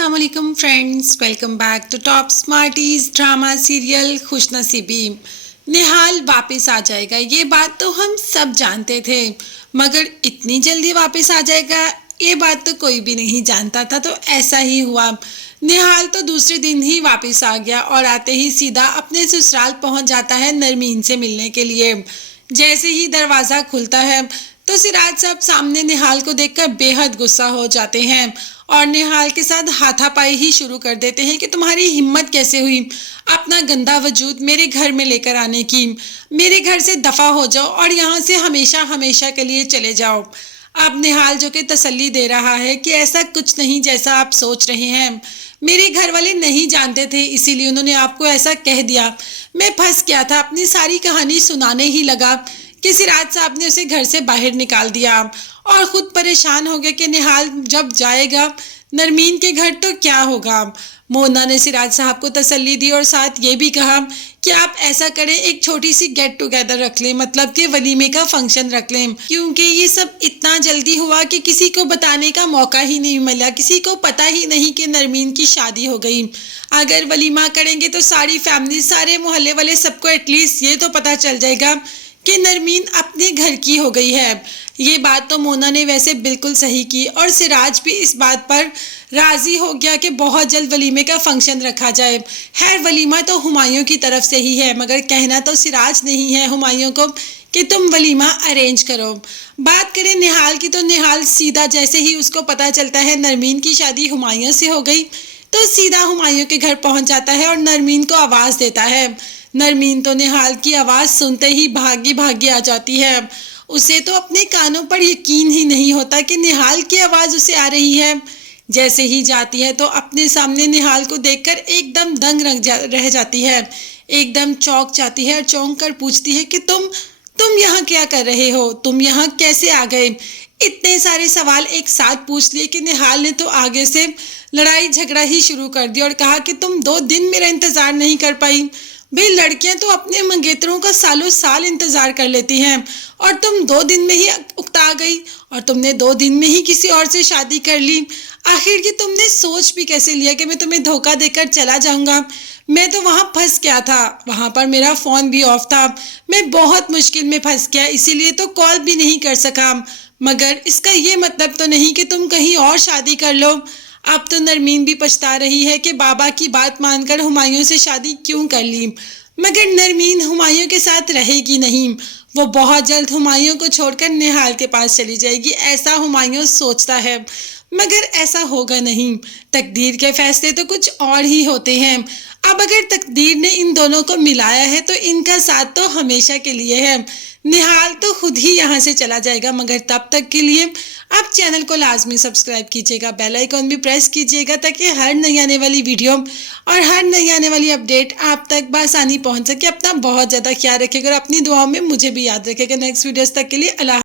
अस्सलाम वालेकुम friends, welcome back to top smarties drama serial खुशनसीबी। निहाल वापस आ जाएगा, ये बात तो हम सब जानते थे, मगर इतनी जल्दी वापस आ जाएगा ये बात तो कोई भी नहीं जानता था। तो ऐसा ही हुआ। निहाल तो दूसरे दिन ही वापस आ गया और आते ही सीधा अपने ससुराल पहुंच जाता है नरमीन से मिलने के लिए। जैसे ही दरवाज़ा खुलता है तो सिराज साहब सामने निहाल को देखकर बेहद गुस्सा हो जाते हैं और निहाल के साथ हाथापाई ही शुरू कर देते हैं कि तुम्हारी हिम्मत कैसे हुई अपना गंदा वजूद मेरे घर में लेकर आने की। मेरे घर से दफ़ा हो जाओ और यहाँ से हमेशा हमेशा के लिए चले जाओ। अब निहाल जो कि तसल्ली दे रहा है कि ऐसा कुछ नहीं जैसा आप सोच रहे हैं। मेरे घर वाले नहीं जानते थे, इसीलिए उन्होंने आपको ऐसा कह दिया। मैं फंस गया था, अपनी सारी कहानी सुनाने ही लगा कि सिराज साहब ने उसे घर से बाहर निकाल दिया और खुद परेशान हो गया कि निहाल जब जाएगा नरमीन के घर तो क्या होगा। मोना ने सिराज साहब को तसल्ली दी और साथ ये भी कहा कि आप ऐसा करें, एक छोटी सी गेट टुगेदर रख लें, मतलब कि वलीमे का फंक्शन रख लें, क्योंकि ये सब इतना जल्दी हुआ कि किसी को बताने का मौका ही नहीं मिला, किसी को पता ही नहीं कि नरमीन की शादी हो गई। अगर वलीमा करेंगे तो सारी फैमिली, सारे मोहल्ले वाले सबको एटलीस्ट ये तो पता चल जाएगा कि नरमीन अपने घर की हो गई है। ये बात तो मोना ने वैसे बिल्कुल सही की और सिराज भी इस बात पर राजी हो गया कि बहुत जल्द वलीमे का फंक्शन रखा जाए। खैर वलीमा तो हुमायूं की तरफ से ही है, मगर कहना तो सिराज नहीं है हुमायूं को कि तुम वलीमा अरेंज करो। बात करें निहाल की तो निहाल सीधा जैसे ही उसको पता चलता है नरमीन की शादी हुमायूं से हो गई तो सीधा हुमायूं के घर पहुंच जाता है और नरमीन को आवाज़ देता है। नरमीन तो निहाल की आवाज़ सुनते ही भागी भागी आ जाती है। उसे तो अपने कानों पर यकीन ही नहीं होता कि निहाल की आवाज़ उसे आ रही है। जैसे ही जाती है तो अपने सामने निहाल को देखकर एकदम दंग रह जाती है, एकदम चौंक जाती है और चौंक कर पूछती है कि तुम यहाँ क्या कर रहे हो, तुम यहाँ कैसे आ गए। इतने सारे सवाल एक साथ पूछ लिए कि निहाल ने तो आगे से लड़ाई झगड़ा ही शुरू कर दिया और कहा कि तुम 2 दिन मेरा इंतज़ार नहीं कर पाई। भाई लड़कियां तो अपने मंगेतरों का सालों साल इंतजार कर लेती हैं और तुम 2 दिन में ही उकता गई और तुमने 2 दिन में ही किसी और से शादी कर ली। आखिर ये तुमने सोच भी कैसे लिया कि मैं तुम्हें धोखा देकर चला जाऊंगा। मैं तो वहाँ फंस गया था, वहाँ पर मेरा फ़ोन भी ऑफ था, मैं बहुत मुश्किल में फंस गया, इसीलिए तो कॉल भी नहीं कर सका। मगर इसका ये मतलब तो नहीं कि तुम कहीं और शादी कर लो। अब तो नरमीन भी पछता रही है कि बाबा की बात मानकर हुमायूं से शादी क्यों कर ली। मगर नरमीन हुमायूं के साथ रहेगी नहीं, वो बहुत जल्द हुमायूं को छोड़कर निहाल के पास चली जाएगी, ऐसा हुमायूं सोचता है। मगर ऐसा होगा नहीं, तकदीर के फैसले तो कुछ और ही होते हैं। अब अगर तकदीर ने इन दोनों को मिलाया है तो इनका साथ तो हमेशा के लिए है। निहाल तो खुद ही यहाँ से चला जाएगा, मगर तब तक के लिए आप चैनल को लाजमी सब्सक्राइब कीजिएगा, बेल आइकॉन भी प्रेस कीजिएगा ताकि हर नई आने वाली वीडियो और हर नई आने वाली अपडेट आप तक बआसानी पहुँच सके। अपना बहुत ज़्यादा ख्याल रखिएगा और अपनी दुआओं में मुझे भी याद रखिएगा। नेक्स्ट वीडियोस तक के लिए अल्लाह।